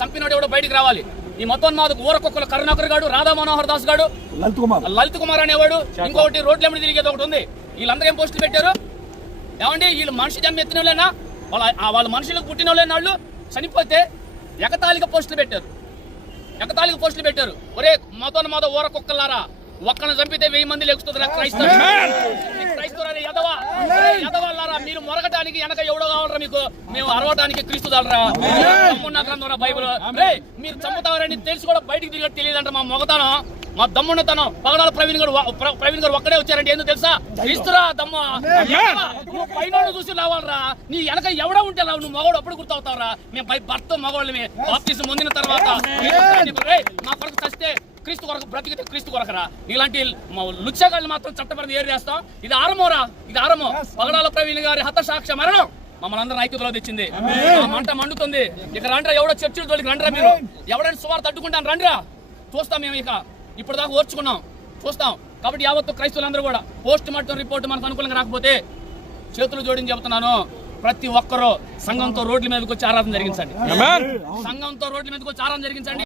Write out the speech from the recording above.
చంపినోడు ఎవడో బయటికి రావాలి. ఈ మతోన్మాదకు ఊరకొక్కలు కరుణాకర్ గాడు, రాధా మనోహర్ దాస్ గాడు, లలిత్ కుమార్ అనేవాడు, ఇంకొకటి రోడ్ల మీద తిరిగేది ఒకటి ఉంది. వీళ్ళందరూ ఏం పోస్టులు పెట్టారు? ఏమండి వీళ్ళు మనిషి జన్మ ఎత్తిన వాళ్ళేనా? వాళ్ళ మనుషులకు పుట్టిన వాళ్ళేనా? వాళ్ళు చనిపోతే ఎగతాళిక పోస్టులు పెట్టారు. ఒరే మతోన్మాద ఊరకొక్కలారా, ఒక్కరిని చంపితే 1000 మంది లెగుస్తుంది క్రైస్తవులని ఎదవాళ్ళారా. మీరు మొరగటానికి వెనక ఎవడో కావాలరా? మీకు మేము అరవటానికి క్రీస్తు దాలరా? దమ్మున్న గ్రంథం బైబుల్. మీరు చంపుతారని తెలిసి కూడా బయటికి తిరిగి తెలియదంట మా మొగతనం, మా దమ్మున్నతనం. పగడాల ప్రవీణ్ గారు ఒక్కడే వచ్చారంటే ఎందుకు తెలుసా? క్రీస్తురా దమ్మ. నువ్వు పైన చూసి రావాలరా, నీ వెనక ఎవడో ఉంటే నువ్వు మగవాడు అప్పుడు గుర్తవుతావురా. మేము భర్త మగవాళ్ళమే బాప్తిజం పొందిన తర్వాత మా కొరకు చస్తే క్రీస్తు కొరకు, బ్రతికితే క్రీస్తు కొరకరా. ఇలాంటి లుచ్చగాళ్ళు మాత్రం చట్టపరిధి ఏరు చేస్తాం. ఇది ఆరమోరా, ఇది ఆరమో. పగడాల ప్రవీణ్ గారి హతసాక్ష్య మరణం మమ్మల్ని అందరూ ఐక్యతలో తెచ్చింది. మంట మండుతుంది. ఇక రండ్రా, ఎవడో చర్చిల తోలికి రండ్రా. మీరు ఎవడైనా సువార్త అడ్డుకుంటాను రండ్రా, చూస్తాం. మేము ఇక ఇప్పుడు దాకా ఓర్చుకున్నాం, చూస్తాం. కాబట్టి యావత్తు క్రైస్తవులందరూ కూడా పోస్ట్ మార్టం రిపోర్ట్ మనకు అనుకూలంగా రాకపోతే చేతులు జోడించి చెబుతున్నాను, ప్రతి ఒక్కరూ సంఘంతో రోడ్ల మీదకి వచ్చి ఆరాధన జరిగించండి.